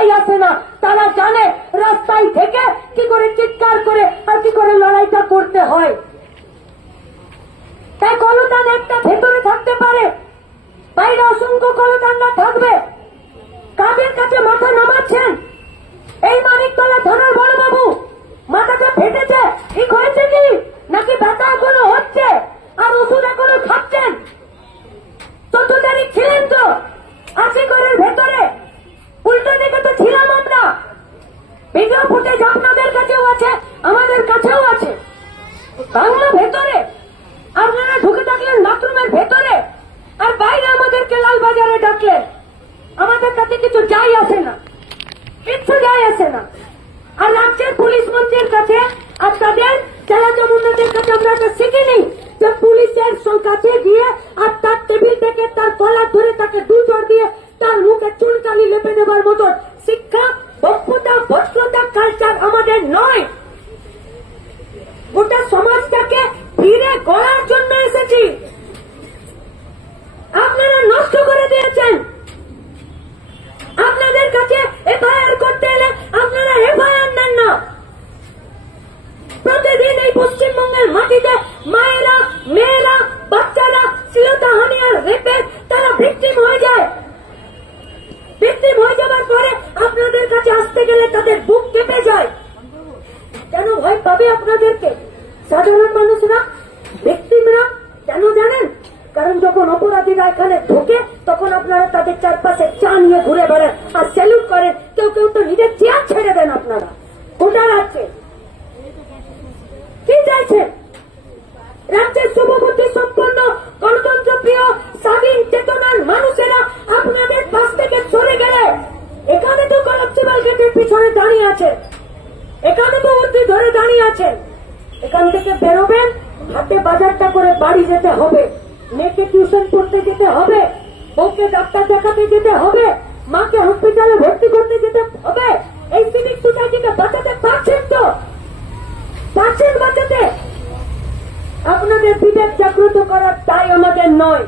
যাই আসে না, তারা জানে রাস্তায় থেকে কি করে চিৎকার করে আর কি করে লড়াইটা করতে হয়। তাই কলতান একটা ভেতরে থাকতে পারে, বাইরে অসংখ্য কলতানরা থাকবে। কাদের কাছে মাথা নামাচ্ছেন? এই মানিকতলা থানার বড়বাবু মাথাটা ফেটেছে, ঠিক হয়েছে কি নাকি ব্যথা এখনো হচ্ছে আর ওষুধ এখনো খাচ্ছেন? 14 তারিখ ছিলেন তো আশিকরের ভেতরে, উল্টো দিকে তো ছিলাম আমরা। ভিডিও ফুটেজ আপনাদের কাছেও আছে, আমাদের কাছেও আছে। বাংলা ভেতরে আপনারা ঢুকে থাকলেন বাথরুমের ভেতরে, আর বাইরে আমাদেরকে লালবাজারে ডাকলেন। আমাদের কাছে কিছু যাই আসে না, কিচ্ছু যাই আসে না। আর রাজ্যের পুলিশ মন্ত্রীর কাছে আর তাদের চালাচমুন্নদের কাছে আমরা এটা শিখিনি যে পুলিশের কাছে গিয়ে আর তার টেবিল থেকে তার গলা ধরে তাকে দুচড় দিয়ে তার মুখে চুলকানি লেপে দেবার মতো শিক্ষা, দক্ষতা, ভদ্রতা, কালচার আমাদের নয়। গোটা সমাজটাকে ফিরে গড়ার জন্য এসেছি, আপনারা নষ্ট করে দিয়েছেন। আপনাদের কাছে এফআইআর করতে এলে আপনারা এফআইআর নেন না। প্রতিদিন এই পশ্চিমবঙ্গের মাটিতে মায়েরা, মেয়েরা, বাচ্চারা শ্লীলতাহানি আর রেপে তারা ভিকটিম হয়ে যায়। ভিকটিম হয়ে যাবার পরে আপনাদের কাছে আসতে গেলে তাদের বুক কেঁপে যায়। কেন ভয় পাবে আপনাদেরকে সাধারণ মানুষরা, ভিকটিমরা? কেন জানেন? কারণ যখন অপরাধীরা এখানে ঢোকে তখন আপনারা তাদের চারপাশে চা নিয়ে ঘুরে বেড়ান আর স্যালুট করেন। কেউ কেউ তো নিজের চেয়ার ছেড়ে দেন। আপনারা গোটা রাজ্যে কি চাইছেন? রাজ্যের শুভবুদ্ধি সম্পন্ন গণতন্ত্র প্রিয় স্বাধীন চেতনার মানুষেরা আপনাদের পাশ থেকে সরে গেলে এখানে তো কলাপসিবল গেটের পিছনে দাঁড়িয়ে আছে, এখানে তো উর্দি ধরে দাঁড়িয়ে আছেন। এখান থেকে বেরোবেন, হাতে বাজারটা করে বাড়ি যেতে হবে, মেয়েকে টিউশন পড়তে যেতে হবে, বউকে ডাক্তার দেখাতে যেতে হবে, মাকে হসপিটালে ভর্তি করতে যেতে হবে। এই সিভিক সোসাইটিকে বাঁচাতে পারছেন তো? পারছেন বাঁচাতে? আপনাদের বিবেক জাগ্রত করার তাই আমাদের নয়।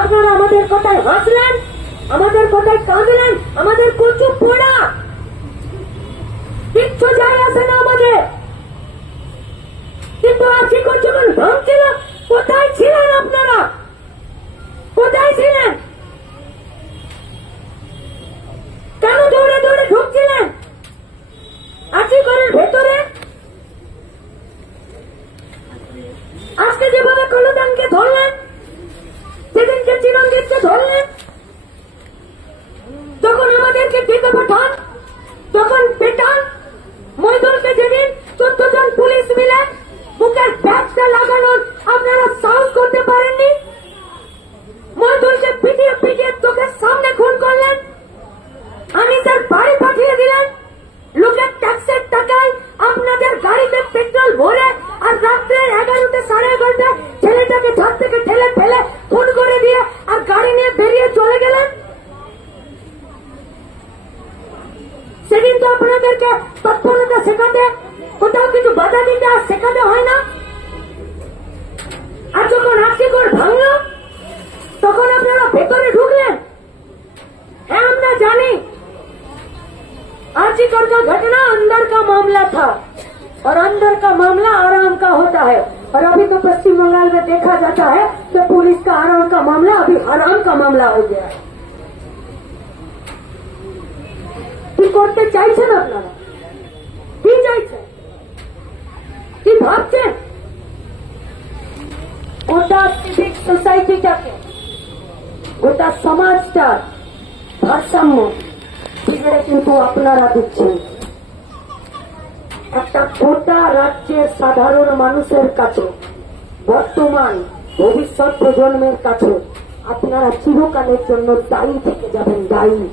আপনারা আমাদের কথায় হাসলেন, আমাদের কথায় কাঁদলেন, আমাদের কচু পোড়া, কিচ্ছু যায় আসে না আমাদের। কিন্তু আজকে যখন ভাঙছিল, কোথায় ছিলেন আপনারা? কোথায় ছিলেন? কেন দৌড়ে দৌড়ে ঢুকছিলেন আজকের ভেতরে? আজকে যেভাবে কলতানকে ধরলেন, সেদিনকে চিরঞ্জিতকে ধরলেন, যখন আমাদেরকে ডেকে পাঠান তখন পেটান। মৈদুলকে যেদিন 14 জন পুলিশ মিলে বুকের ব্যাগটা লাগানোর আপনারা সাহস করতে পারেননি। মৈদুলকে পিটিয়ে পিটিয়ে চোখের সামনে খুন করলেন, আনিসের বাড়ি পাঠিয়ে দিলেন। লোকের ট্যাক্সের টাকায় আপনাদের গাড়িতে পেট্রোল ভরে আর রাত্রে 11টা 11:30 ছেলেটাকে ছাদ থেকে ঠেলে ফেলে খুন করে দিয়ে আর গাড়ি নিয়ে বেরিয়ে চলে গেলেন। সেদিন তো আপনাদেরকে তৎপরতা শেখাতে, কোথাও কিছু বাধা দিতে আর শেখাতে হয় না। আর যখন আশিকর ভাঙল তখন আপনারা ভেতরে ঢুকলেন। হ্যাঁ, আমরা জানি आर्चिकर का घटना अंदर का मामला था और अंदर का मामला आराम का होता है। और अभी तो पश्चिम बंगाल में देखा जाता है कि पुलिस का आराम का मामला अभी हराम का मामला हो गया है। কি করতে চাইছেন আপনারা? কি চাইছেন? কি ভাবছেন? গোটা সিভিক সোসাইটিটাকে, গোটা সমাজটার ভারসাম্য বিগড়ে কিন্তু আপনারা দিচ্ছেন। একটা গোটা রাজ্যের সাধারণ মানুষের কাছে, বর্তমান ভবিষ্যৎ প্রজন্মের কাছে আপনারা চিরকালের জন্য দায়ী থেকে যাবেন, দায়ী।